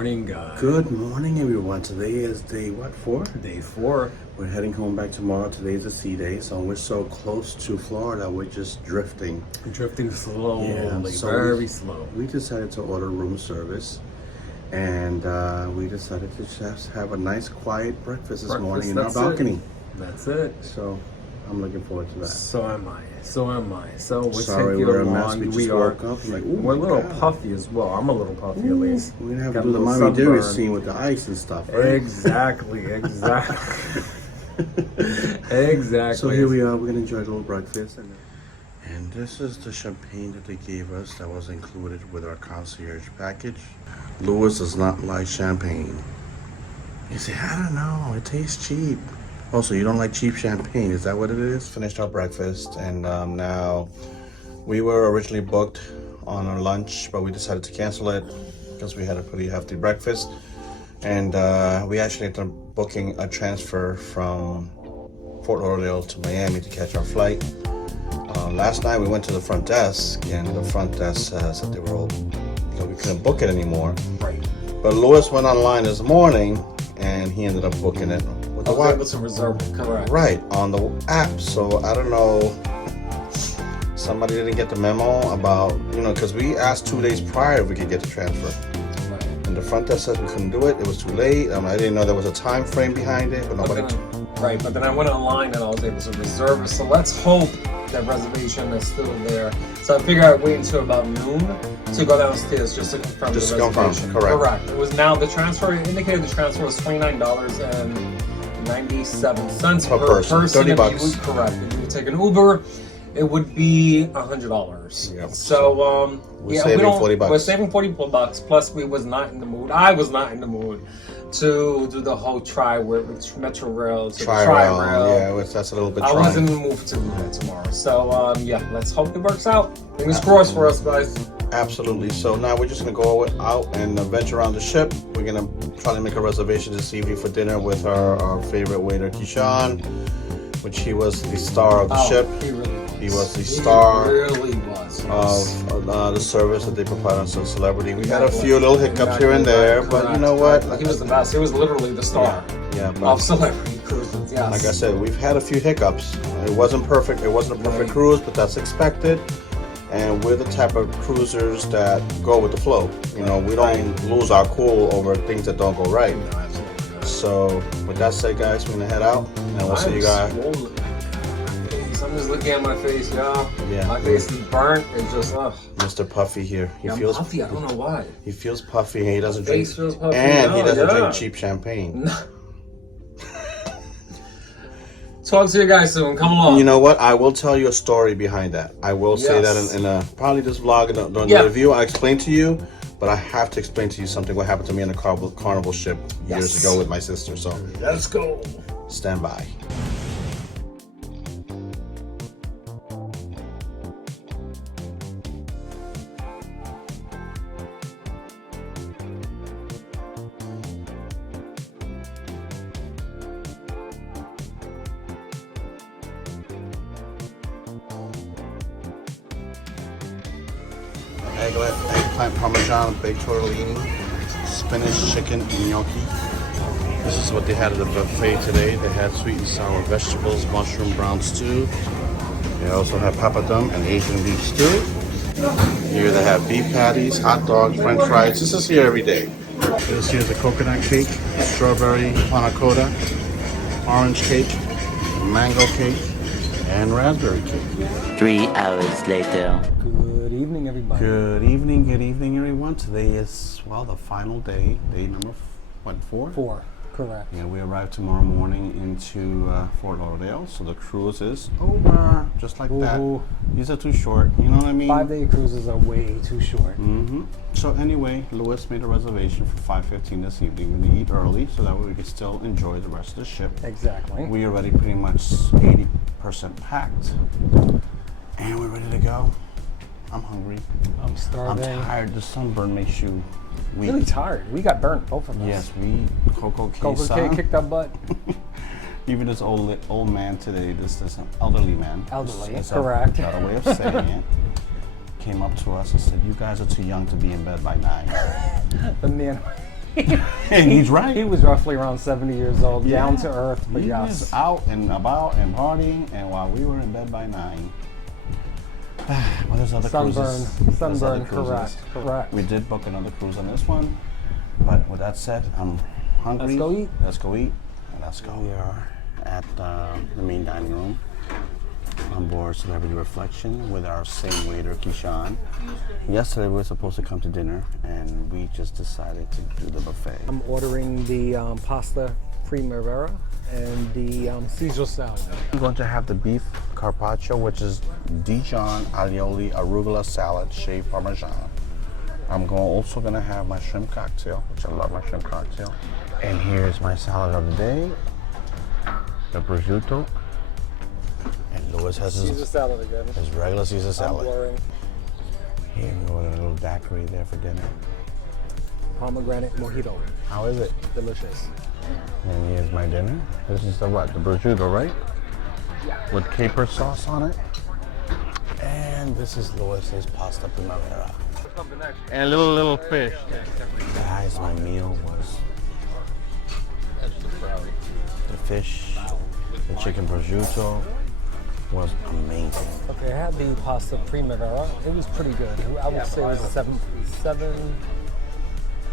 morning, guys. Good morning, everyone. Today is day, what, 4? Day 4. We're heading home back tomorrow. Today's a sea day, so we're so close to Florida, we're just drifting. Drifting slowly, so very slow. We decided to order room service, and we decided to just have a nice, quiet breakfast this morning in our balcony. That's it. So I'm looking forward to that. So am I. So we'll Sorry, take you we're a mess. along. We just woke up. Like, we're a little puffy as well. I'm a little puffy at least. We're gonna have Got to do a the little Mommy Dearest sunburn. scene with the ice and stuff, right? Exactly. Exactly. So here we are. We're gonna enjoy a little breakfast, and this is the champagne that they gave us that was included with our concierge package. Louis does not like champagne. He said, I don't know, it tastes cheap. Also, you don't like cheap champagne, is that what it is? Finished our breakfast, and now we were originally booked on our lunch, but we decided to cancel it because we had a pretty hefty breakfast. And we actually ended up booking a transfer from Fort Lauderdale to Miami to catch our flight. Last night we went to the front desk, and the front desk says that they were all, we couldn't book it anymore. Right. But Louis went online this morning, and he ended up booking it with the Okay, with a reserve, correct. right on the app. So I don't know. Somebody didn't get the memo about, because we asked 2 days prior if we could get the transfer. Right. And the front desk said we couldn't do it. It was too late. I didn't know there was a time frame behind it, but nobody. But then I went online and I was able to reserve it. So let's hope that reservation is still there. So I figured I'd wait until about noon to go downstairs just to confirm Just the to confirm, reservation. correct. It was now the transfer indicated the transfer was $29.97 Per person, 30 If bucks. you would, correct. If you would take an Uber, it would be $100. Yep. So we're saving 40 bucks. We're saving 40 bucks. Plus, we was not in the mood. I was not in the mood to do the whole with Metro Rail to Tri-Rail. Tri-Rail. Yeah, that's a little bit I trying. wasn't in the mood to do that tomorrow. So let's hope it works out. Fingers crossed for us, guys. Absolutely. So now we're just gonna go out and venture around the ship. We're gonna try to make a reservation this evening for dinner with our favorite waiter, Keyshawn, which he was the star of the ship. He was the star really was. of the service that they provide us to Celebrity. We had a few little hiccups here and there, but you know what? He was the best. He was literally the star Yeah, but of Celebrity Cruises. Yes. like I said, we've had a few hiccups. It wasn't perfect. It wasn't a perfect cruise, but that's expected. And we're the type of cruisers that go with the flow. We don't lose our cool over things that don't go right. No, absolutely not. So with that said, guys, we're gonna head out, and we'll see you guys. I'm just looking at my face, y'all. Yeah. My face is burnt. It's just, Mr. Puffy here. He I'm feels puffy. I don't know why. He feels puffy. And he doesn't drink. Face feels puffy. And he doesn't yeah. drink cheap champagne. Talk to you guys soon. Come along. You know what? I will tell you a story behind that. I will say that in a probably this vlog and during the review. I explained to you, but I have to explain to you something. What happened to me on the Carnival ship years ago with my sister. So let's go. Stand by. Eggplant parmesan, baked tortellini, spinach, chicken, and gnocchi. This is what they had at the buffet today. They had sweet and sour vegetables, mushroom brown stew. They also have papadum and Asian beef stew. Here they have beef patties, hot dogs, french fries. This is here every day. This here's a coconut cake, strawberry panna cotta, orange cake, mango cake, and raspberry cake. 3 hours later. Good evening, everybody. Good evening, everyone. Today is, the final day. Day number, 4? 4, correct. Yeah, we arrive tomorrow morning into Fort Lauderdale, so the cruise is over, just like that. These are too short, you know what I mean? 5-day cruises are way too short. So anyway, Louis made a reservation for 5:15 this evening. We're gonna eat early so that way we can still enjoy the rest of the ship. Exactly. We are already pretty much 80% packed, and we're ready to go. I'm hungry. I'm starving. I'm tired. The sunburn makes you weak. Really tired. We got burnt, both of us. Yes, Coco K kicked our butt. Even this old man today, this elderly man. Elderly, is correct. Got a way of saying it. Came up to us and said, "You guys are too young to be in bed by 9." The man And he's right. He was roughly around 70 years old, down Yeah. to earth, but He yes. was out and about and partying, and while we were in bed by 9. Well, there's other cruises. There's other Sunburn, cruises. correct. We did book another cruise on this one, but with that said, I'm hungry. Let's go eat. Let's go eat. And let's go. We are at the main dining room on board Celebrity Reflection with our same waiter, Kishan. Yesterday we were supposed to come to dinner, and we just decided to do the buffet. I'm ordering the pasta primavera and the Caesar salad. I'm going to have the beef carpaccio, which is Dijon aioli arugula salad, shaved parmesan. I'm also going to have my shrimp cocktail, which I love my shrimp cocktail. And here's my salad of the day, the prosciutto. And Louis has Caesar his salad again. regular Caesar I'm salad. ordering Here we go with a little daiquiri there for dinner. pomegranate mojito. How is it? Delicious. And here's my dinner. This is the what? The prosciutto, right? Yeah. With caper sauce on it. And this is Louis's pasta primavera. And a little fish. Guys, my meal was the fish, the chicken prosciutto was amazing. Okay, I had the pasta primavera. It was pretty good. I would say it was a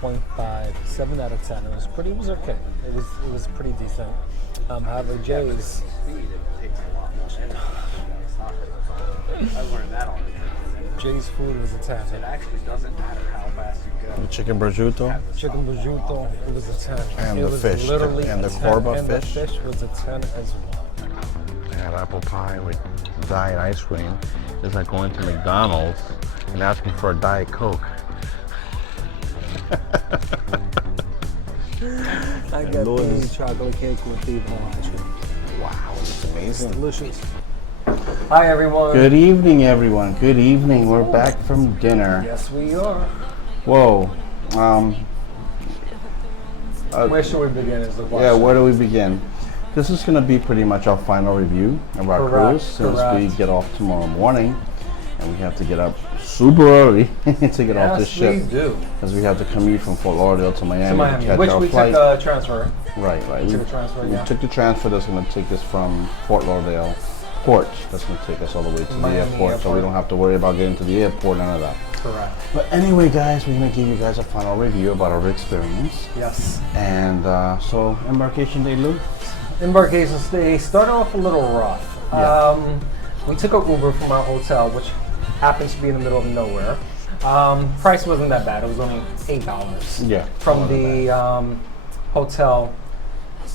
7.5, 7 out of 10. It was okay. It was pretty decent. However, Jay's food was a 10. It actually doesn't matter how fast you go. The chicken prosciutto. Chicken prosciutto, it was a 10. And it the was fish, literally and a the 10. Corba and fish. The fish was a 10 as well. I had apple pie with diet ice cream. It's like going to McDonald's and asking for a Diet Coke. I got Louis- the chocolate cake with the vanilla ice cream. Wow, it's amazing. Delicious. Hi everyone. Good evening, everyone. Good evening. We're back from dinner. Yes, we are. Whoa. Where should we begin is the question. Yeah, where do we begin? This is going to be pretty much our final review of our Correct, cruise since we correct. get off tomorrow morning. And we have to get up super early to get off the Yes, ship. we do. Because we have to commute from Fort Lauderdale to Miami, To Miami, catch which our we flight. took a transfer. Right. took a transfer, we yeah. took the transfer that's going to take us from Fort Lauderdale port. That's going to take us all the way to Miami the airport, so we airport. don't have to worry about getting to the airport, none of that. Correct. But anyway, guys, we're going to give you guys a final review about our experience. Yes. And so, embarkation day, Lou? Embarkation stay started off a little rough. Yeah. We took an Uber from our hotel, which happens to be in the middle of nowhere. Price wasn't that bad. It was only $8. Yeah. From the hotel.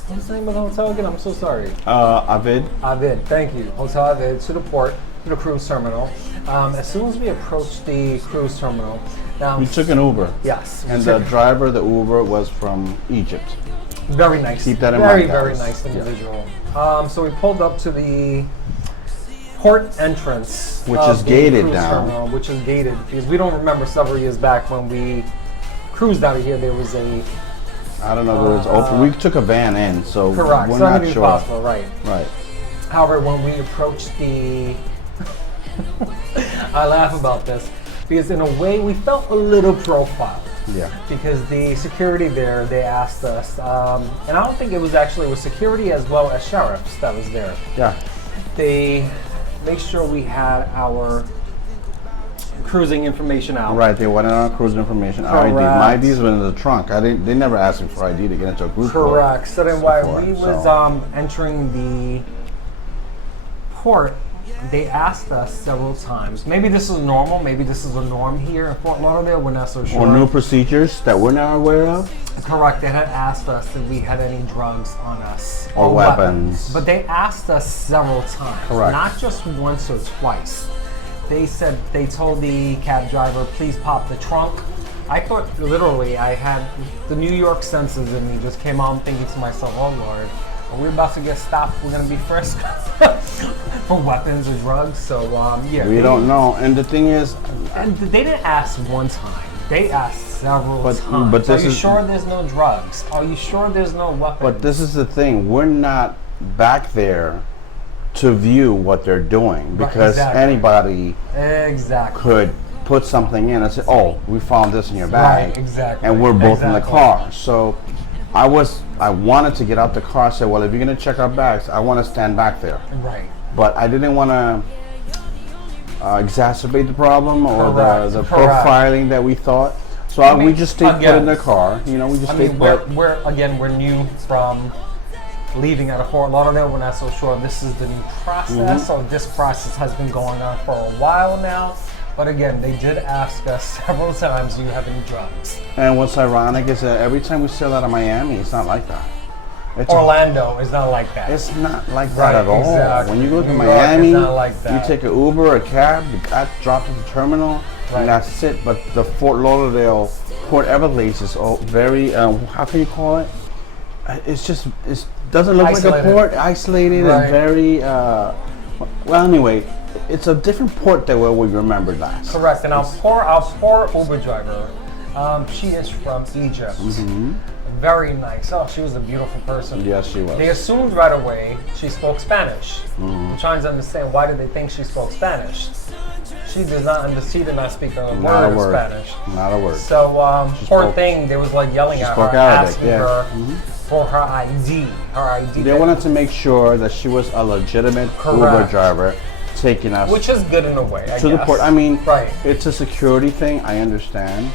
What's the name of the hotel again? I'm so sorry. Avid. Avid, thank you. Hotel Avid to the port, to the cruise terminal. As soon as we approached the cruise terminal, now We took an Uber. yes, And the driver, the Uber, was from Egypt. very nice, Keep that in very mind, very guys. nice individual. So we pulled up to the port entrance, Which of is the gated cruise now. terminal, which is gated because we don't remember several years back when we cruised out of here. There was a I don't know if it was open. We took a van in, so correct, we're so not everything's sure. possible, right? Right. However, when we approached the, I laugh about this because in a way we felt a little profiled. Yeah. Because the security there, they asked us, and I don't think it was actually with security as well as sheriffs that was there. Yeah. They make sure we had our cruising information out. Right. They wanted our cruise information, our ID. Correct. My ID's been in the trunk. They never asked me for ID to get into a cruise port. Correct. So then while Before, we was so- entering the port, they asked us several times. Maybe this is normal. Maybe this is a norm here in Fort Lauderdale. We're not so sure. Or new procedures that we're not aware of. Correct. They had asked us if we had any drugs on us Or weapons. But they asked us several times, Correct. not just once or twice. They said they told the cab driver, "Please pop the trunk." I thought literally I had the New York senses in me just came out. I'm thinking to myself, "Oh Lord, are we about to get stopped? We're gonna be frisked for weapons or drugs." So yeah, We don't know. And the thing is, And they didn't ask one time. They asked several But- times. but this Are you is- sure there's no drugs? Are you sure there's no weapons? but this is the thing. We're not back there to view what they're doing Right, because exactly. anybody Exactly. could put something in and say, "Oh, we found this in your bag," Right, exactly, and we're both in the exactly. car. So I wanted to get out the car and say, "Well, if you're gonna check our bags, I want to stand back there." Right. But I didn't want to exacerbate the problem or Correct, the correct. profiling that we thought. So I we mean, just stayed put again, in the car. You know, we just I stayed mean, put. we're new from leaving out of Fort Lauderdale. We're not so sure this is the new process, or this process has been going on for a while now. But again, they did ask us several times, "Do you have any drugs?" And what's ironic is that every time we sail out of Miami, it's not like that. It's Orlando is not like that. It's not like Right, that at all. exactly. When you go to New York Miami, is not like you that. take an Uber, a cab, you got dropped at the terminal, Right. and that's it. But the Fort Lauderdale, Port Everglades is all very, how can you call it? It doesn't look like Isolated. a port, isolated Right. and very, well anyway, it's a different port than what we remembered last. Correct. And our poor Uber driver, she is from Egypt. Very nice. Oh, she was a beautiful person. Yes, she was. They assumed right away she spoke Spanish. I'm trying to understand, why did they think she spoke Spanish? She did not speak a Not a word of word. Spanish. Not a word. So poor spoke- thing, they was like yelling she at her, spoke Arabic, asking yeah. her for her ID. Her ID. They wanted to make sure that she was a legitimate Uber Correct. driver taking us which is good in a way, I to the guess. port. I mean, Right. it's a security thing, I understand.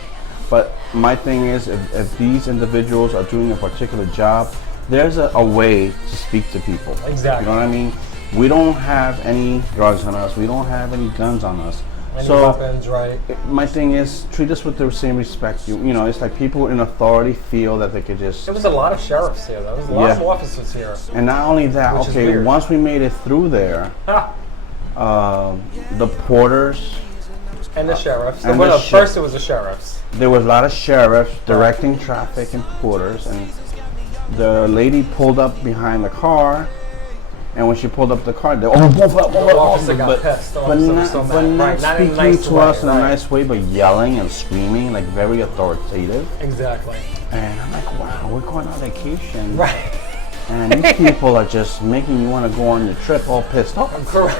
But my thing is, if these individuals are doing a particular job, there's a way to speak to people. Exactly. You know what I mean? We don't have any drugs on us. We don't have any guns on us. Any So weapons, right? my thing is, treat us with the same respect. You know, it's like people in authority feel that they could just. There was a lot of sheriffs here. There was a lot of Yeah. officers here. And not only that, Which is okay, weird. once we made it through there, the porters. And the sheriffs. And Well, the no, first it was the sheriffs. There was a lot of sheriffs directing traffic and porters, and the lady pulled up behind the car, and when she pulled up the car, they officer got pissed. The but officer was not, so mad. but not Right, not in a speaking nice to way, us in a right. nice way, but yelling and screaming, like very authoritative. Exactly. And I'm like, wow, we're going on vacation, Right. and these people are just making you want to go on your trip all pissed off. Correct.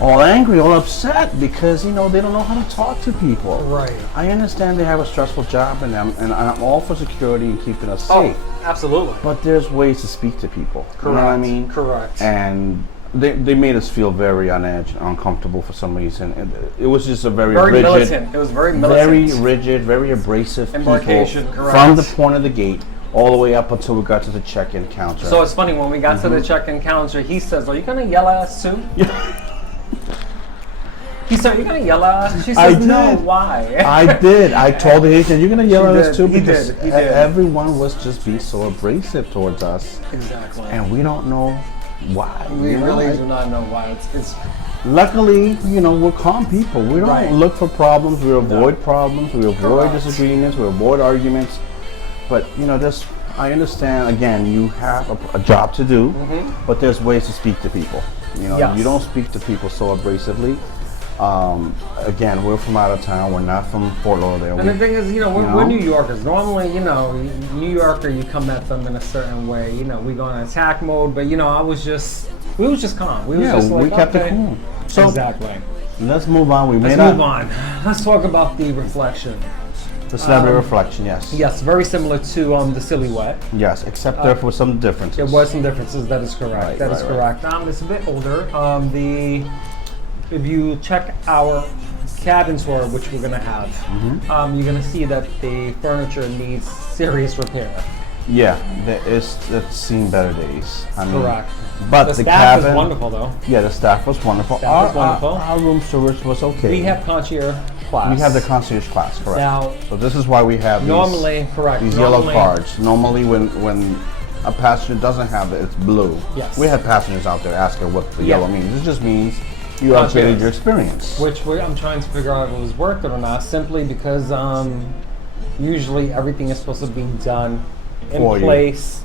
All angry, all upset because, you know, they don't know how to talk to people. Right. I understand they have a stressful job, and I'm all for security and keeping us safe. Oh, absolutely. But there's ways to speak to people. You know what I mean? Correct. And they made us feel very on edge, uncomfortable for some reason. And it was just a very rigid, militant. It was very militant. very rigid, very abrasive people Embarkation, correct. from the point of the gate all the way up until we got to the check-in counter. So it's funny, when we got to the check-in counter, he says, "Are you going to yell at us too?" He said, "Are you going to yell at us?" She I says, "No, did. why?" I did. I told the agent, "You're gonna yell at He us did. too," He because did. He did. everyone was just being so abrasive towards us, Exactly. and we don't know why. We you know? really do not know why. It's Luckily, you know, we're calm people. We don't Right. look for problems. We avoid problems. We avoid Correct. disagreements. We avoid arguments. But you know, I understand. Again, you have a job to do, but there's ways to speak to people. You know, Yes. you don't speak to people so abrasively. Again, we're from out of town. We're not from Fort Lauderdale. And the thing is, we're know? New Yorkers. Normally, New Yorker, you come at them in a certain way. We go in attack mode, but we was just calm. We was just like, we kept okay. it cool. So Exactly. let's move on. Let's move on. Let's talk about the reflection. The celebrity reflection, yes. Yes, very similar to the Silhouette. Yes, except there were some differences. There was some differences. That is correct. Right, That is right, correct. It's a bit older. If you check our cabin tour, which we're gonna have, Mm-hmm. you're gonna see that the furniture needs serious repair. Yeah, it's seen better days. I mean, Correct. But The the staff cabin, is wonderful, though. Yeah, the staff was wonderful. Staff was wonderful. Our room service was okay. We have concierge class. We have the concierge class, correct. Now- so this is why we have these, Normally, correct. these Normally- yellow cards. Normally, when a passenger doesn't have it, it's blue. Yes. We had passengers out there asking what the Yeah. yellow means. This just means you Concierge. upgraded your experience. I'm trying to figure out if it was worth it or not, simply because usually everything is supposed to be done in For you. place,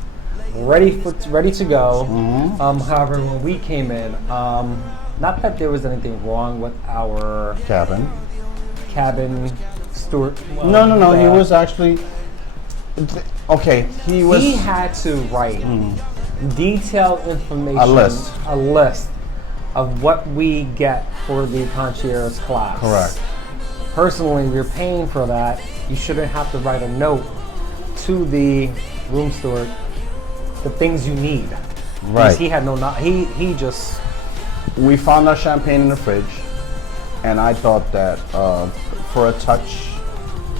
ready to go. Mm-hmm. However, when we came in, not that there was anything wrong with our cabin steward. No. He was actually okay. He was. He had to write detailed information, A list. of what we get for the concierge class. Correct. personally, if you're paying for that, you shouldn't have to write a note to the room steward the things you need. Right. Because he had no, he just, We found our champagne in the fridge, and I thought that for a touch,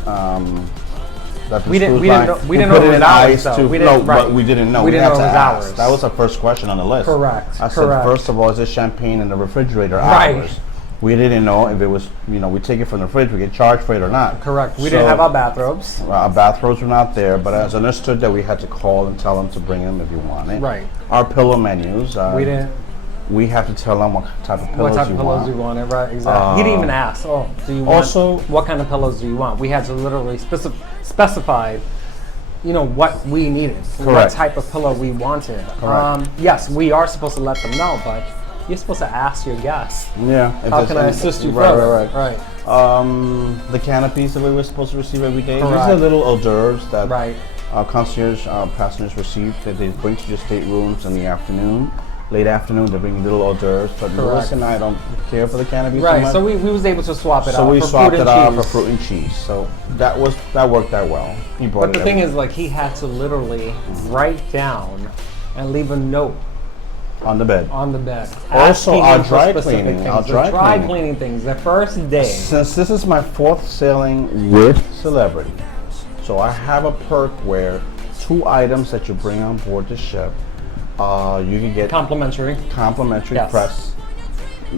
that the We didn't- cruise we didn't line know- we would didn't put know it it in was ours, ice though. to We no, didn't- but right. we didn't know. We didn't had know to it was ask. ours. That was the first question on the list. Correct, I said, correct. first of all, is this champagne in the refrigerator Right. ours? We didn't know if it was, we take it from the fridge, we get charged for it or not. correct. We So, didn't have our bathrobes. our bathrobes were not there, but I understood that we had to call and tell them to bring them if you want it. Right. Our pillow menus. We didn't. We have to tell them what type of pillows What type you of pillows want. you wanted, right? Exactly. He didn't even ask. Oh, do you want? Also- what kind of pillows do you want? We had to literally specify, what we needed, what Correct. type of pillow we wanted. Correct. Yes, we are supposed to let them know, but you're supposed to ask your guests. Yeah. if How there's can I any- assist you right, further? Right, right. The canopies that we were supposed to receive every day. These are Correct. little hors d'oeuvres that Right. concierge passengers receive that they bring to your staterooms in the afternoon. Late afternoon, they bring little hors d'oeuvres. But Louis Correct. and I don't care for the canopies so Right. much. So we was able to swap it out. So we for swapped fruit it and out for cheese. fruit and cheese. So that worked out well. He brought But the thing is, like, he had to literally write down and leave a note on the bed. on the bed. Also, asking our him for dry specific cleaning, things. our The dry dry cleaning. cleaning things. The first day. Since this is my 4th sailing with Celebrity, so I have a perk where 2 items that you bring on board the ship, you can get Complimentary. complimentary Yes. press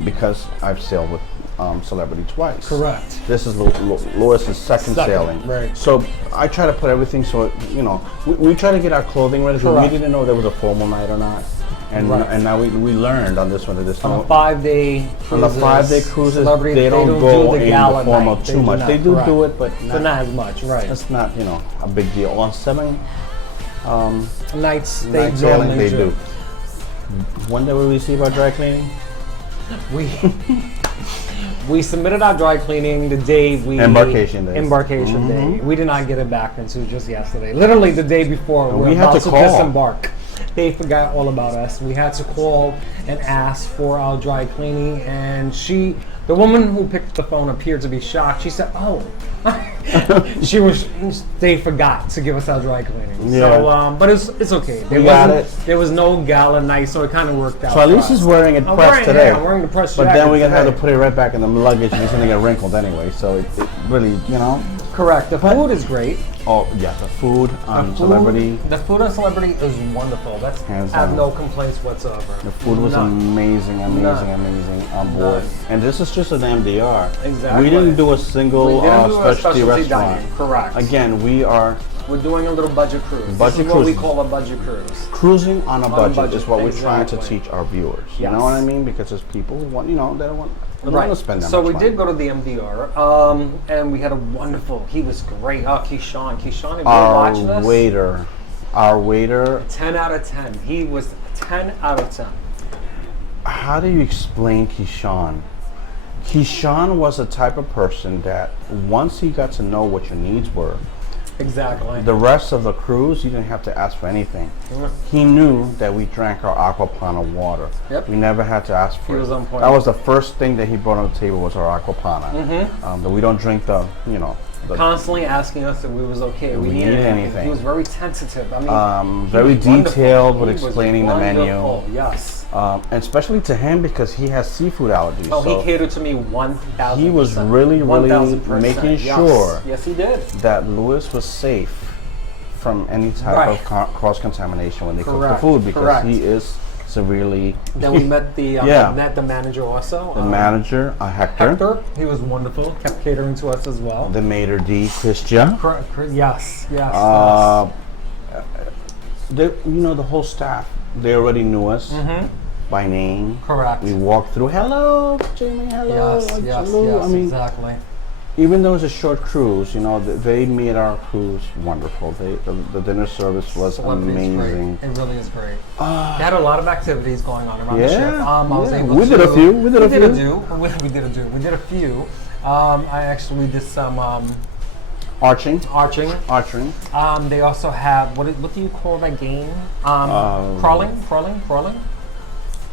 because I've sailed with Celebrity twice. Correct. This is Lewis's second sailing. right. So I try to put everything so we try to get our clothing ready. So we Correct. didn't know there was a formal night or not, and Right. and now we learned on this one that there's On no a 5-day on the 5-day cruises, Celebrity, they don't go do the in gala the form night. of too much. not, They do correct. do it, but So not as much, right? that's not a big deal. On 7 Nights they night sailing, normally they do. When did we receive our dry cleaning? We submitted our dry cleaning the day we Embarkation day. Embarkation day. We did not get it back until just yesterday. Literally the day before we were we had about to to call. disembark. They forgot all about us. We had to call and ask for our dry cleaning, and the woman who picked the phone appeared to be shocked. She said, "Oh, they forgot to give us our dry cleaning." Yeah. So, but it's okay. We got it. There was no gala night, so it kind of worked out. So at for least he's us. wearing it I'm pressed wearing- today. yeah, I'm wearing the pressed But jacket then we're gonna have to today. put it right back in the luggage, and it's gonna get wrinkled anyway. So it really, Correct. The food is great. Oh yeah, the food on Celebrity. The food on Celebrity is wonderful. That's I Hands have down. no complaints whatsoever. The food was None. amazing on board. None. And this is just an MDR. Exactly. We didn't do a single We didn't do a specialty restaurant. dining. Correct. Again, we are We're doing a little budget cruise. This Budget is what we cruise. call a budget cruise. cruising on a budget, budget, is what we're trying to exactly. teach our viewers. You Yes. know what I mean? Because there's people who want, they don't want to spend that So much we money. did go to the MDR, and we had a wonderful. He was great. Oh, Keyshawn, if you're watching Our us, waiter, 10 out of 10. He was 10 out of 10. how do you explain Keyshawn? Keyshawn was the type of person that once he got to know what your needs were, Exactly. the rest of the cruise, you didn't have to ask for anything. He knew that we drank our Aquapana water. Yep. We never had to ask for He it. was on point. That was the first thing that he brought on the table was our Aquapana. That we don't drink the Constantly asking us if we was okay. we We needed needed anything. He was very tentative. I mean, he very was wonderful. detailed with He was explaining the menu. wonderful, Yes. and especially to him because he has seafood allergies. Oh, so he catered to me 1,000%. he was really 1,000%. making Yes. sure Yes, he did. that Louis was safe from any type Right. of cross-contamination when they cook the Correct. food because Correct. he is severely Then we met the Yeah. met the manager also. the manager, Hector, Hector. He was wonderful. Kept catering to us as well. the maitre d', Christian. Yes. Yes. Uh, the whole staff, they already knew us by name. Correct. We walked through, hello, Jamie, hello. Yes. hello. I mean, Exactly. even though it's a short cruise, they made our cruise wonderful. The dinner service was Celebrity's amazing. great. It really is great. They had a lot of activities going on around the ship. Yeah, I was yeah. able We to. did a few. We did a We few. did a few. I actually did some Arching. arching. They also have what do you call that game? Crawling.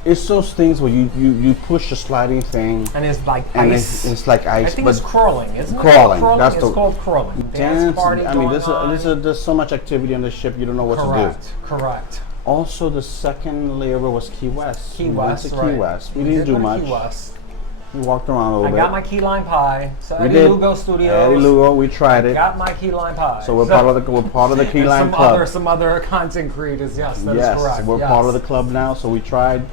It's those things where you push the sliding thing, And it's like and ice. it's like ice. I think but it's crawling, isn't it? Crawling, that's It's the- called crawling. Dance party I mean, going on. there's so much activity on the ship. You don't know what Correct. to Correct. do. Also, the second layover was Key West. Key We went West, to right. Key West. We did didn't do go to much. Key West. We walked around a I little got bit. my key lime pie. So We Eddie did. Lugo Studios. Eddie Lugo, we tried it. Got my key lime pie. So we're part of the Key and Lime Club. Some other content creators. Yes, that is Yes, correct. we're yes. part of the club now. So we tried.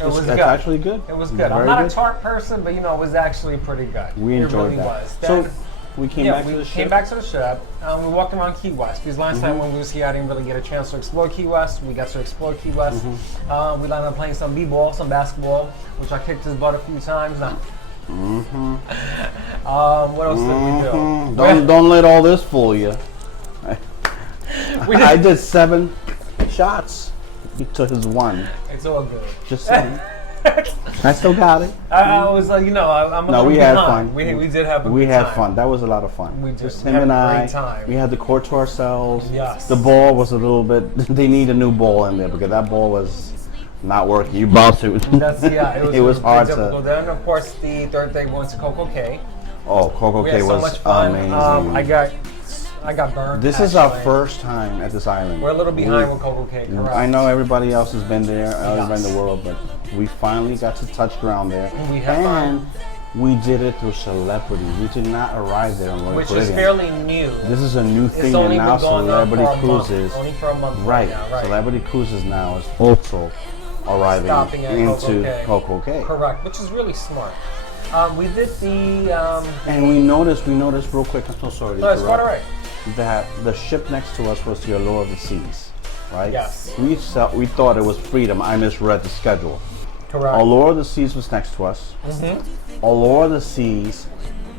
It was It's good. actually good. It was It's good. I'm very not good. a tart person, but you know, it was actually pretty good. We enjoyed it really that. Was. So Then, we came yeah, back we to the came ship. back to the ship. We walked around Key West because last Mm-hmm. time when we was here, I didn't really get a chance to explore Key West. We got to explore Key West. Mm-hmm. We landed up playing some b-ball, some basketball, which I kicked his butt a few times. Now, what else did we do? Don't let all this fool you. We I did- did 7 shots. He took his 1. It's all good. Just saying. I still got it. I was like, I'm a No, little we had behind. fun. We did have a We good had time. fun. That was a lot of fun. We did. Just We him had and a I. great time. We had the court to ourselves. Yes. The ball was a little bit. They need a new ball in there because that ball was not working. You bounced it. That's It was pretty hard difficult. to. Then of course the third day we went to Coco Cay. Oh, Coco We Cay had so was much fun. amazing. I got burned. This is our actually. first time at this island. We're a little behind with Coco Cay. Correct. I know everybody else has been there, everybody in Yes. the world, but we finally got to touch ground there. We had and we did it through celebrity. We did not arrive there on Royal Which is Caribbean. fairly new. This is a new thing, It's and only now been going on Celebrity for a month. Cruises. Only for a month Right. now, right. Celebrity Cruises now is also arriving Stopping at into Coco Coco Cay. Correct, which is really smart. We did the. And we noticed real quick, I'm so sorry to No, it's quite interrupt, alright. that the ship next to us was the Allure of the Seas, right? Yes. We thought it was Freedom. I misread the schedule. Correct. Allure of the Seas was next to us. Allure of the Seas,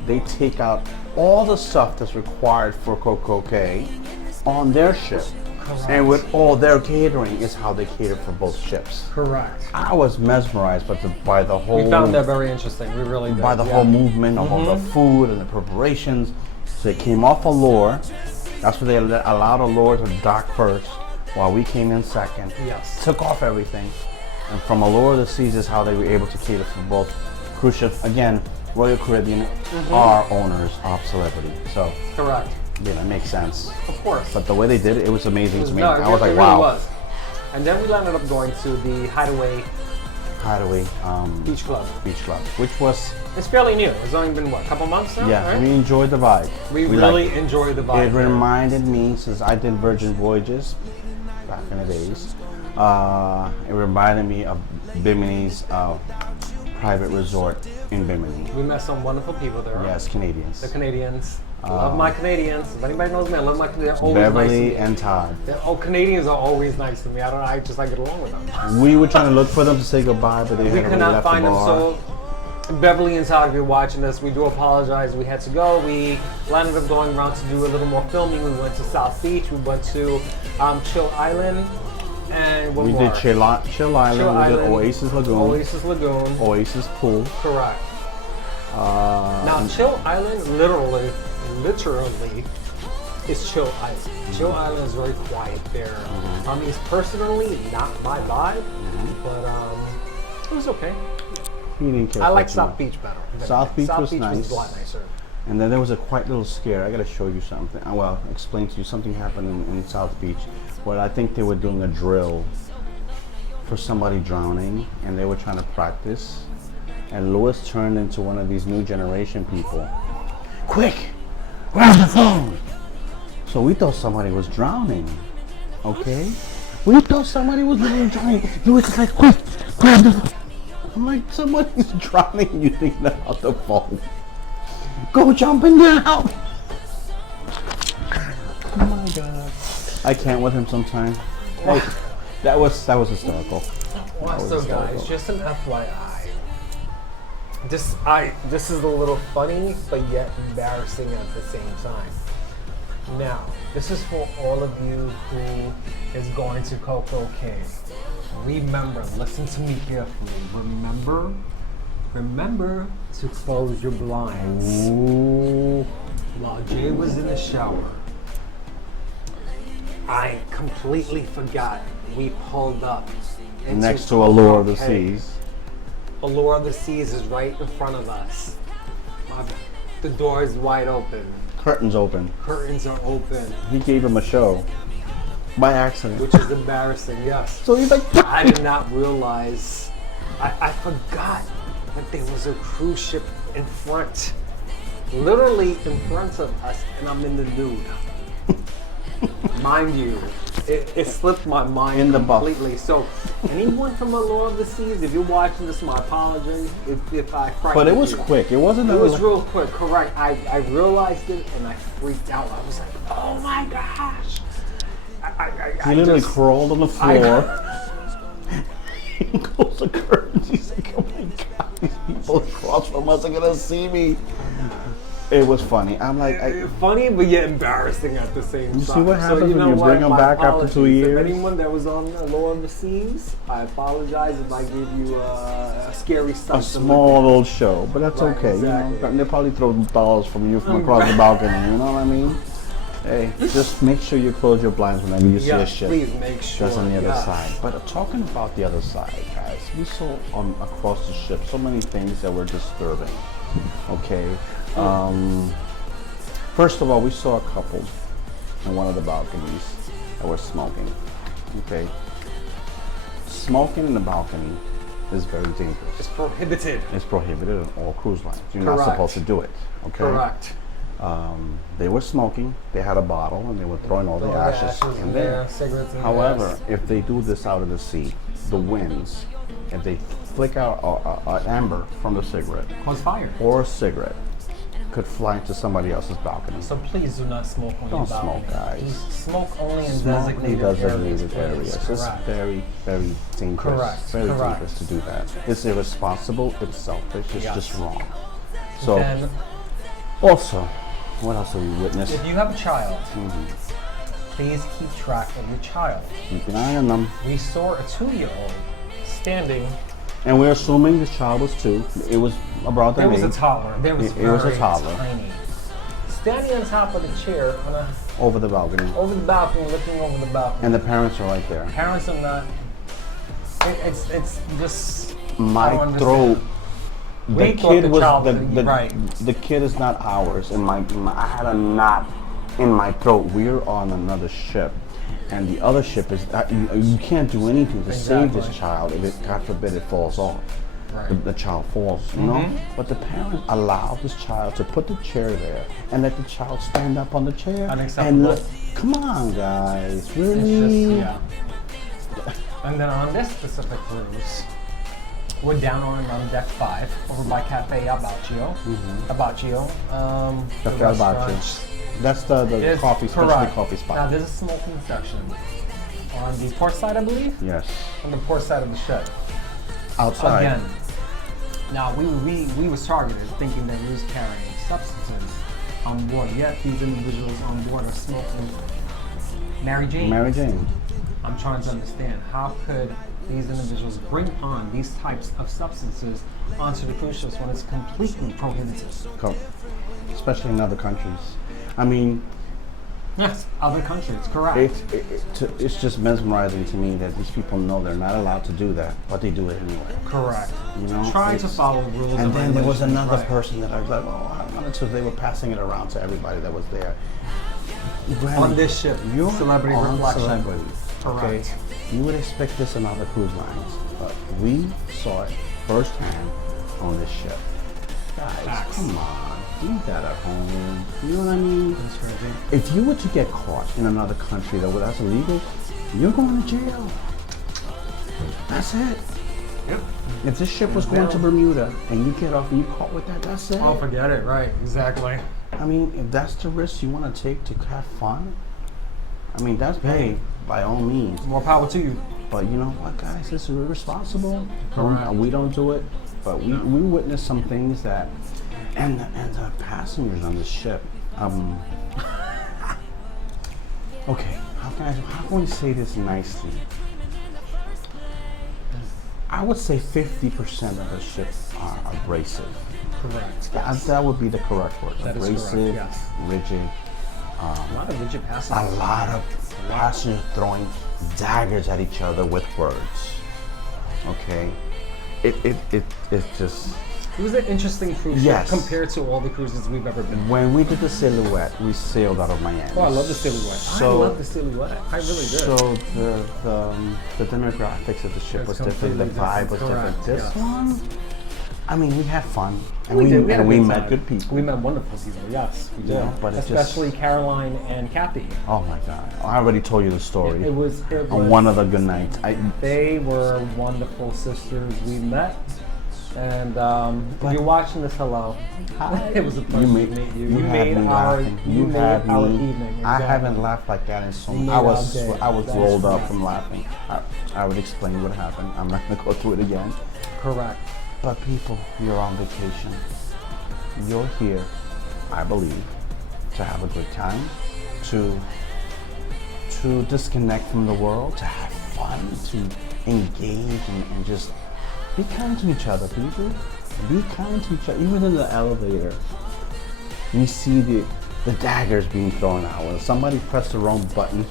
they take out all the stuff that's required for Coco Cay on their ship. Correct. And with all their catering is how they cater for both ships. Correct. I was mesmerized by the whole We found that very interesting. We really did. by the yeah. whole movement of all the food and the preparations. So they came off Allure. That's where they allowed Allure to dock first, while we came in second. Yes. Took off everything, and from Allure of the Seas is how they were able to cater for both cruise ships. Again, Royal Caribbean are owners of Celebrity, so Correct. it makes sense. Of course. But the way they did it, it was amazing to me. No, I was it like, really wow. was. And then we ended up going to the Hideaway Hideaway Beach Club. Beach Club, which was It's fairly new. It's only been, what, a couple months now? yeah, right? we enjoyed the vibe. We liked really it. enjoyed the vibe. It there. reminded me, since I did Virgin Voyages back in the days, it reminded me of Bimini's private resort in Bimini. We met some wonderful people there. Yes, Canadians. The Canadians. Love my Canadians. If anybody knows me, I love my Canadians. They're always nice to Beverly me. and Todd. Canadians are always nice to me. I just get along with them. We were trying to look for them to say goodbye, but they We had could already not left find the them, bar. so Beverly and Todd, if you're watching this, we do apologize. We had to go. We landed up going around to do a little more filming. We went to South Beach. We went to Chill Island. And what We more? did Chill Island, Chill we did Island, Oasis Lagoon, Oasis Lagoon. Oasis Pool. Correct. Now, Chill Island literally is Chill Island. Chill Island is very quiet there. I mean, it's personally not my vibe, but it was okay. He didn't care I for like it too South much. Beach better. South Beach was nice. a lot nicer. And then there was a quite little scare. I gotta show you something. Well, explain to you something happened in South Beach. Well, I think they were doing a drill for somebody drowning, and they were trying to practice. And Lewis turned into one of these new generation people. Quick, grab the phone. So we thought somebody was drowning. Okay, we thought somebody was really drowning. Lewis is like, quick, grab the phone. I'm like, somebody's drowning. You think about the phone? Go jumping down. Oh my god. I can't with him sometimes. Hey, that was hysterical. Well, so guys, just an FYI. This is a little funny, but yet embarrassing at the same time. Now, this is for all of you who is going to Coco Cay. Remember, listen to me carefully. Remember to close your blinds. Ooh. While Jay was in the shower, I completely forgot. We pulled up into Next to Allure of the Okay. Seas. Allure of the Seas is right in front of us. The door is wide open. Curtains open. Curtains are open, He gave him a show by accident. which is embarrassing. Yes. So he's like, I did not realize. I forgot that there was a cruise ship in front, literally in front of us, and I'm in the nude. Mind you, it slipped my mind In the buff. completely. So, anyone from Allure of the Seas, if you're watching this, my apologies if I frightened but it was you. quick. It wasn't. It was like- real quick, correct. I realized it and I freaked out. I was like, oh my gosh. He literally just- crawled on the floor. He closed the curtains. He's like, oh my god, these people across from us are gonna see me. It was funny. I'm like, Funny, but yet embarrassing at the same time. You see what happens when you bring them My back after 2 apologies. years? If anyone that was on Allure of the Seas, I apologize if I gave you a scary sight. a to small look little show, but that's Right, okay. exactly. You know, they probably throw dollars from you from across the balcony. You know what I mean? Hey, just make sure you close your blinds whenever you at. see a Yes, ship. please make sure. That's on the other yes. side. But talking about the other side, guys, we saw across the ship so many things that were disturbing. Okay. First of all, we saw a couple in one of the balconies that were smoking. Okay. Smoking in the balcony is very dangerous. It's prohibited. It's prohibited on all cruise lines. You're not Correct. supposed to do it. Okay. Correct. They were smoking. They had a bottle and they were throwing all the ashes in there. Cigarettes in However, if they do this out of the sea, the winds, if they flick out an amber from the cigarette cause fire. or a cigarette, could fly into somebody else's balcony. So please do not smoke on Don't your balcony. smoke, guys. Do smoke only in Smoke in designated please. areas. It's Correct. very, very dangerous. Correct, Very correct. dangerous to do that. It's irresponsible. It's selfish. It's Yes. just wrong. So, And also, what else have we witnessed? if you have a child, Mm-hmm. please keep track of your child. Keep an eye on them. We saw a 2-year-old standing. And we're assuming this child was 2. It was about that There was a age. toddler. There was It was a very toddler. tiny. Standing on top of the chair Over the balcony. over the balcony, looking over the balcony. And the parents are right there. Parents are not. It's just. I don't My understand. throat. We The thought kid the was child the, was- the, right. the kid is not ours, and I had a knot in my throat. We're on another ship, and the other ship is you can't do anything to save this Exactly. child if it, God forbid, it falls off. Right. The child falls, you know. But the parents allowed this child to put the chair there and let the child stand up on the chair. Unacceptable. And come on, guys, It's really? just, yeah. And then on this specific cruise, we're down on deck 5 over by Cafe Abaccio. Abaccio. The the Albaccio. restaurant That's the is coffee, specialty correct. coffee spot. Now there's a smoking section on the port side, I believe. Yes. On the port side of the ship. Outside. Again. Now we was targeted thinking that we was carrying substances on board. Yet these individuals on board are smoking Mary Jane. Mary Jane. I'm trying to understand how could these individuals bring on these types of substances onto the cruise ships when it's completely prohibited. Especially in other countries. I mean, Yes, other countries, correct. it's just mesmerizing to me that these people know they're not allowed to do that, but they do it anyway. Correct. You know, Trying to it's- follow rules. And then there was regulations, another right. person that I was like, oh, I wanted to. They were passing it around to everybody that was there. On this ship, You're Celebrity on Reflection. Celebrity. Okay, Correct. you would expect this in other cruise lines, but we saw it firsthand on this ship. Guys, Facts. come on, do that at home. You know what I mean? That's crazy. If you were to get caught in another country that's illegal, you're going to jail. That's it. Yep. If this ship was going to Bermuda and you get off and you caught with that, that's it. Oh, forget it. Right. Exactly. I mean, if that's the risk you want to take to have fun, I mean, that's hey, by all means. More power to you. But you know what, guys? This is irresponsible. Correct. We don't do it, but we witnessed some things that, and the passengers on the ship. Okay, how can we say this nicely? I would say 50% of the ship are abrasive. Correct. That would be the correct word. That is correct, Abrasive, yes. rigid. lot of rigid passengers. A lot of passengers throwing daggers at each other with words. Okay, it's just. It was an interesting cruise ship Yes. compared to all the cruises we've ever been on. When we did the Silhouette, we sailed out of Miami. Oh, I love the Silhouette. So, I love the Silhouette. I really do. So the demographics of the ship It's was different. The completely vibe was different. different. This Correct, one, I mean, we had fun, and We did. We had a and we good met time. good people. We met wonderful people. Yes, we did. Yeah, but it's especially Caroline and Kathy. Oh my God! I already told you the story. It was on one of the good nights. They were wonderful sisters we met. And if you're watching this, hello. It was a pleasure to meet you. You had made me our laughing. you made had our me. evening. I Exactly. haven't laughed like that in so You long. made I our was day. That is rolled up correct. from laughing. I would explain what happened. I'm not gonna go through it again. Correct. But people, you're on vacation. You're here, I believe, to have a good time, to disconnect from the world, to have fun, to engage and just be kind to each other, people. Be kind to each other. Even in the elevator, you see the daggers being thrown out. When somebody pressed the wrong button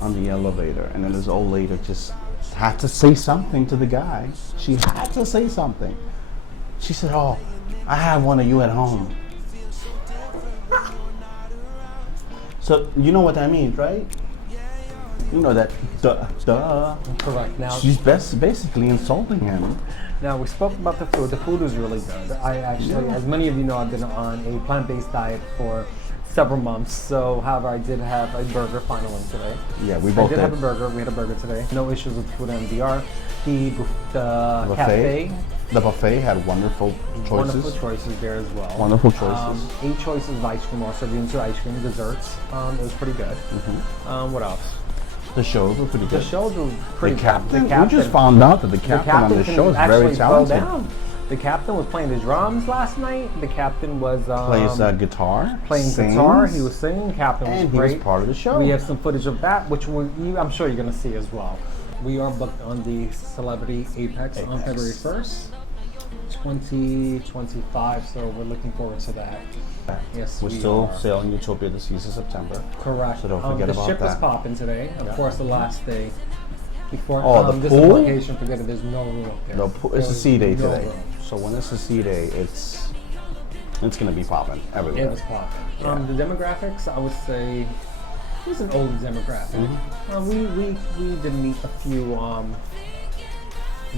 on the elevator, and then this old lady just had to say something to the guy. She had to say something. She said, "Oh, I have one of you at home." So you know what that means, right? You know that, duh. Correct. Now, She's basically insulting him. now we spoke about the food. The food was really good. I actually, as many of you know, I've been on a plant-based diet for several months. So, however, I did have a burger finally today. Yeah, we I both did did. have a burger. We had a burger today. No issues with food at MDR. The cafe, The buffet had wonderful choices. wonderful choices there as well. Wonderful choices. 8 choices of ice cream, also given to ice cream, desserts. It was pretty good. What else? The shows were pretty The good. shows were The pretty captain, good. we just found out that the captain on the can show is actually very throw talented. down. The captain was playing the drums last night. The captain was Plays guitar, playing sings, guitar. He was singing. Captain was and he great. was part of the show. We have some footage of that, which I'm sure you're going to see as well. We are booked on the Celebrity Apex on Apex. February 1st, 2025. So we're looking forward to that. Yes, We're we still are. sailing Utopia the Seas of September. Correct. So don't forget the about ship is that. popping today. Of course, the last day before Oh, the this pool? embarkation. Forget it. There's no room up there. No, it's a There's sea day no today. room. So when it's a sea day, it's gonna be popping everywhere. It was popping. The demographics, I would say, it was an old demographic. We did meet a few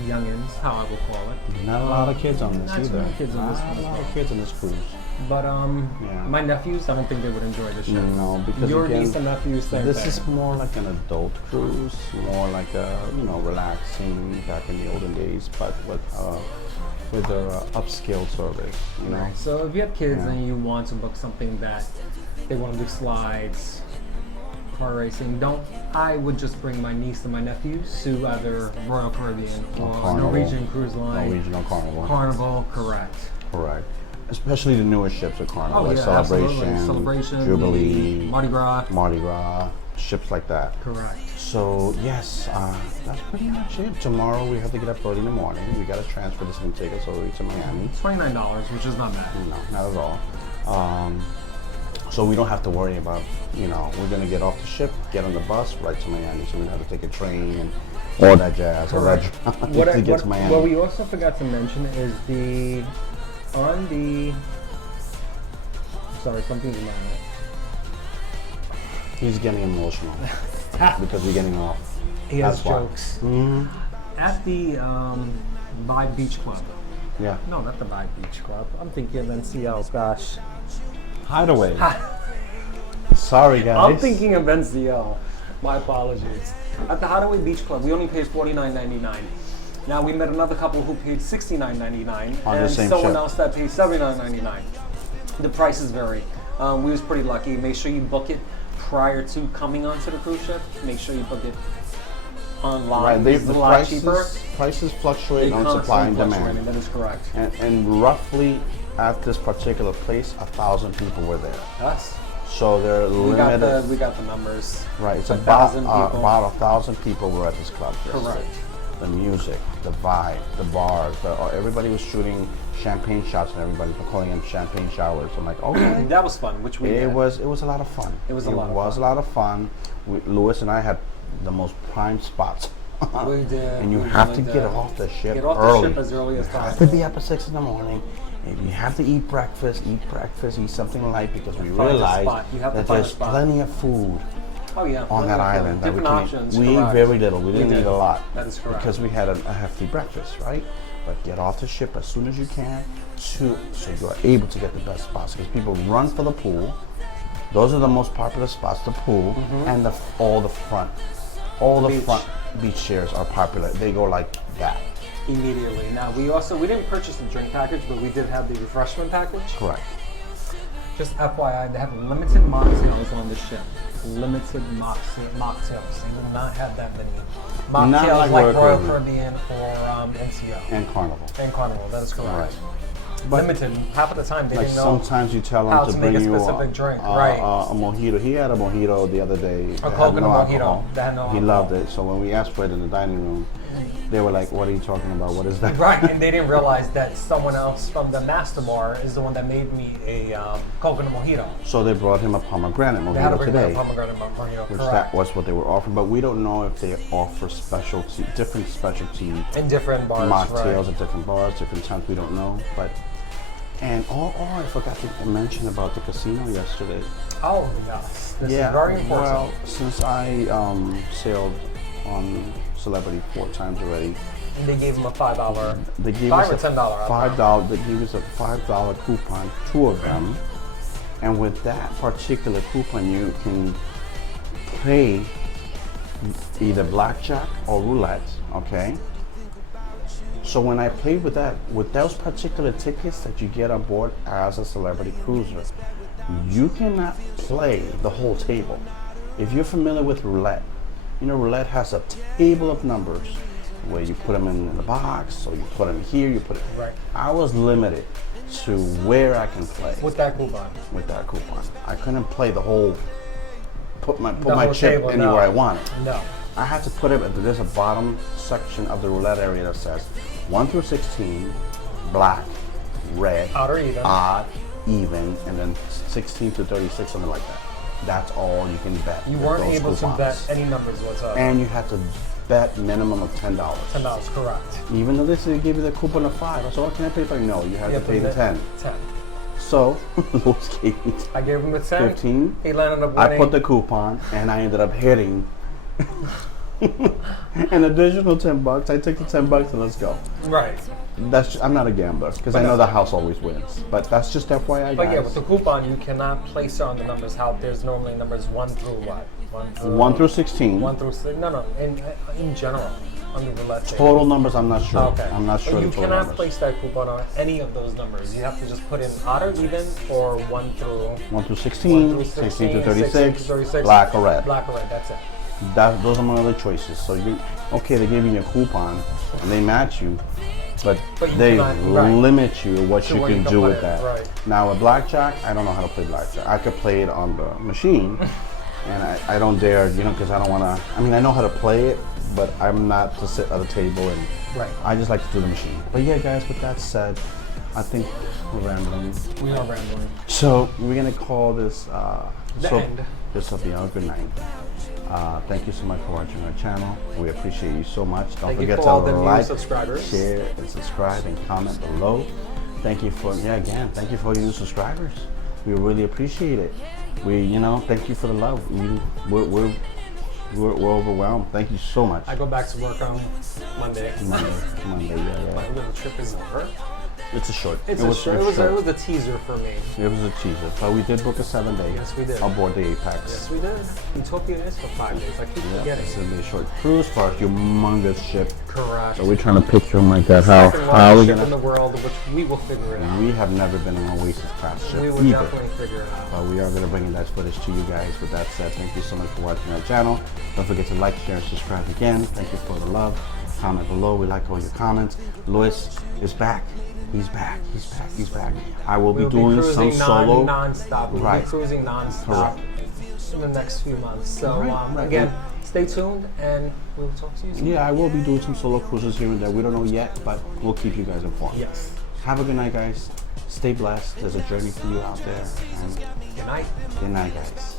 youngins, how I would call it. Not a lot of kids on this Not too either. many kids on this Not one a as lot well. of kids on this cruise. But Yeah. my nephews, I don't think they would enjoy the show. No, because Your again, niece and nephews, same this thing. is more like an adult cruise, more like a relaxing back in the olden days, but with a upscale service. You know. So if you have kids Yeah. and you want to book something that they want to do slides, car racing, I would just bring my niece and my nephews to either Royal Caribbean or Carnival. Norwegian Cruise Line. Norwegian or Carnival. Carnival, correct. Correct. Especially the newer ships of Carnival, like absolutely. Celebration, Celebration, Jubilee, Mardi Gras. Mardi Gras, ships like that. Correct. So yes, that's pretty much it. Tomorrow we have to get up early in the morning. We got to transfer this and take us all the way to Miami. $29, which is not bad. No, not at all. So we don't have to worry about, we're gonna get off the ship, get on the bus, right to Miami. So we don't have to take a train and all that jazz, all that drive to get to Miami. What we also forgot to mention is something's in my head. He's getting emotional because we're getting off. He has That's why. jokes. Mhm. At the Vibe Beach Club. Yeah. No, not the Vibe Beach Club. I'm thinking of NCL, gosh. Hideaway. Sorry, guys. I'm thinking of NCL. My apologies. At the Hideaway Beach Club, we only paid $49.99. Now we met another couple who paid $69.99, On the and same someone ship. else that paid $79.99. The prices vary. We was pretty lucky. Make sure you book it prior to coming onto the cruise ship. Make sure you book it online. Right, It's a lot cheaper. prices fluctuate on Constantly supply and fluctuating, demand. That is correct. And roughly at this particular place, 1,000 people were there. Us. So they're limited. We got the numbers. Right, it's 1,000 people. about 1,000 people were at this club. yesterday. Correct. The music, the vibe, the bars, everybody was shooting champagne shots, and everybody's been calling them champagne showers. I'm like, okay. That was fun, which we It did. was a lot of fun. It was a lot of fun. Lewis and I had the most prime spots. We did. And you we have really to did. get off the ship Get off early. the ship as early as You have possible. to be up at 6 in the morning. If you have to eat breakfast, eat something light because we Find a realized spot. You have to that find a there's spot. plenty of food Oh yeah. on that island that we Different can options. eat. We ate correct. very little. We didn't did. eat a lot. That is correct. Because we had a hefty breakfast, right? But get off the ship as soon as you can so you are able to get the best spots. Because people run for the pool. Those are the most popular spots, the pool and all the front beach. front beach chairs are popular. They go like that. Immediately. Now we didn't purchase the drink package, but we did have the refreshment package. Correct. Just FYI, they have limited mocktails on the ship. Limited mocktails. They will not have that many mocktails Not like like Royal Royal Caribbean or NCO And Carnival. and Carnival. That is correct. Right. But Limited. Half of the time they like didn't know. sometimes you tell how them to to make bring a you specific drink, right. a mojito. He had a mojito the other day. that had coconut no mojito alcohol. that had no He alcohol. loved it. So when we asked for it in the dining room, they were like, "What are you talking about? What is that?" Right, and they didn't realize that someone else from the Master Bar is the one that made me a coconut mojito. So they brought him a pomegranate They had to mojito bring today, me a pomegranate mojito, which correct. that was what they were offering. But we don't know if they offer different specialty In different bars, mocktails right. at different bars, different times. We don't know, but. And I forgot to mention about the casino yesterday. Oh, yes. This is very important. Well, since I sailed on Celebrity 4 times already, And they gave him a $5. they gave $5 us or a $10. $5. They gave us a $5 coupon, 2 of them, and with that particular coupon, you can play either blackjack or roulette. Okay. So when I played with that, with those particular tickets that you get on board as a Celebrity Cruiser, you cannot play the whole table. If you're familiar with roulette, you know roulette has a table of numbers where you put them in the box, or you put them here, you put it. Right. I was limited to where I can play With that coupon. with that coupon. I couldn't play the whole, put my whole chip table, anywhere no. I wanted. No. I had to put it, there's a bottom section of the roulette area that says 1 through 16, black, red, Odd or even. odd, even, and then 16 to 36, something like that. That's all you can bet. You with weren't those able coupons. to bet any numbers whatsoever. And you had to bet minimum of $10. $10, correct. Even though they gave you the coupon of 5. I said, what can I pay for? No, you had to pay the 10. 10. So, Louis gave me I gave him the 10. 15. He landed up I winning. put the coupon and I ended up hitting an additional $10. I took the $10 and let's go. Right. I'm not a gambler because I know the house always wins. But that's just FYI, But guys. yeah, with the coupon, you cannot place it on the numbers. How there's normally numbers 1 through what? 1 through 16. 1 through 6. No. In general, on the roulette table. Total numbers, I'm not sure. Okay. I'm not sure But the you total cannot numbers. place that coupon on any of those numbers. You have to just put in odd or even or 1 through 1 through 16, 1 through 16 to 16, 36, 36, black or red. Black or red, that's it. Those are my other choices. So they give you a coupon and they match you, but you they cannot- right. limit you what To you what can you can do put with in, that. right. Now with blackjack, I don't know how to play blackjack. I could play it on the machine, and I don't dare, because I don't want to. I mean, I know how to play it, but I'm not to sit at a table and. Right. I just like to do the machine. But yeah, guys. With that said, I think we're rambling. We are rambling. So we're gonna call this The end. This will be our good night. Thank you so much for watching our channel. We appreciate you so much. Don't Thank you forget for to all the new like, subscribers. share, and subscribe, and comment below. Thank you for thank you for all you new subscribers. We really appreciate it. Thank you for the love. We're overwhelmed. Thank you so much. I go back to work on Monday. Monday, yeah. My little trip is over. It's a short. It was a teaser for me. It was a teaser, but we did book a 7-day. Yes, we did. Aboard the Apex. Yes, we did. Utopia is for 5 days. I keep Yeah, forgetting. it's gonna be a short cruise for a humongous ship. Correct. So we're trying to picture them like that. Second How largest we ship in gonna? the world, which we will figure it out. We have never been on an Oasis class ship We will either. definitely figure it out. But we are gonna bring that footage to you guys. With that said, thank you so much for watching our channel. Don't forget to like, share, and subscribe again. Thank you for the love. Comment below. We like all your comments. Louis is back. He's back. He's back. He's back. I will We'll be doing cruising some solo. non-stop. We'll Right. be cruising non-stop in the next few months. So Right. again, stay tuned and we'll talk to you soon. Yeah, I will be doing some solo cruises here and there. We don't know yet, but we'll keep you guys informed. Yes. Have a good night, guys. Stay blessed. There's a journey for you out there. And Good night. good night, guys.